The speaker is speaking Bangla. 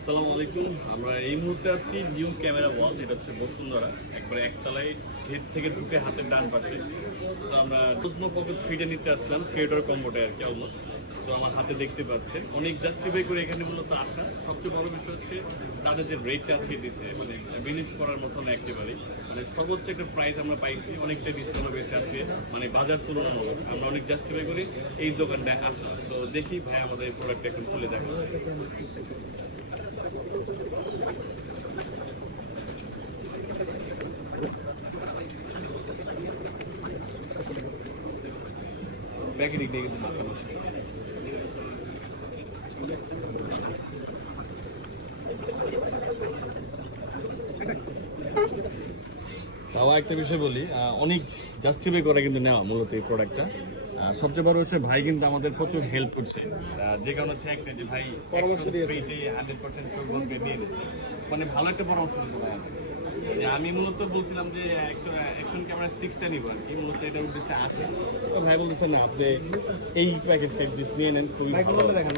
আসসালামু আলাইকুম। আমরা এই মুহূর্তে আছি নিউ ক্যামেরা ওয়াল, এটা হচ্ছে বসুন্ধরা, একবারে একতলায় গেট থেকে ঢুকে হাতের ডান পাশে। সো আমরা কোসমো পকেট 3টা নিতে আসলাম, ক্রিয়েটর কম্বোটা আর কি অলমোস্ট। সো আমার হাতে দেখতে পাচ্ছেন অনেক জাস্টিফাই করে এখানে মূলত আসা। সবচেয়ে বড় বিষয় হচ্ছে তাদের যে রেটটা আজকে দিছে, মানে বিলিভ করার মতো না একেবারেই। মানে সর্বোচ্চ একটা প্রাইস আমরা পাইছি, অনেকটা ডিসকাউন্ট বেশি আছে, মানে বাজার তুলনামূলক আমরা অনেক জাস্টিফাই করি এই দোকানটায় আসা। সো দেখি ভাই আমাদের এই প্রোডাক্টটা এখন খুলে দেখো। প্যাকেটিং দিয়ে কিন্তু মাথা নষ্ট। তাও একটা বিষয় বলি, অনেক জাস্টিফাই করে কিন্তু নেওয়া মূলত এই প্রোডাক্টটা। সবচেয়ে বড় হচ্ছে ভাই কিন্তু আমাদের প্রচুর হেল্প করছে, যে কারণ হচ্ছে একটা যে ভাই 100% চোখ বন্ধ করে নিয়ে নিতে, মানে ভালো একটা পরামর্শ দিচ্ছে ভাই আমাকে। যে আমি মূলত বলছিলাম যে অ্যাকশন ক্যামেরা 6টা নিব আর কি, মূলত এটার উদ্দেশ্যে আসা। তো ভাই বলতেছে না, আপনি এই প্যাকেজটা নিয়ে নেন, খুবই ভালো। দেখেন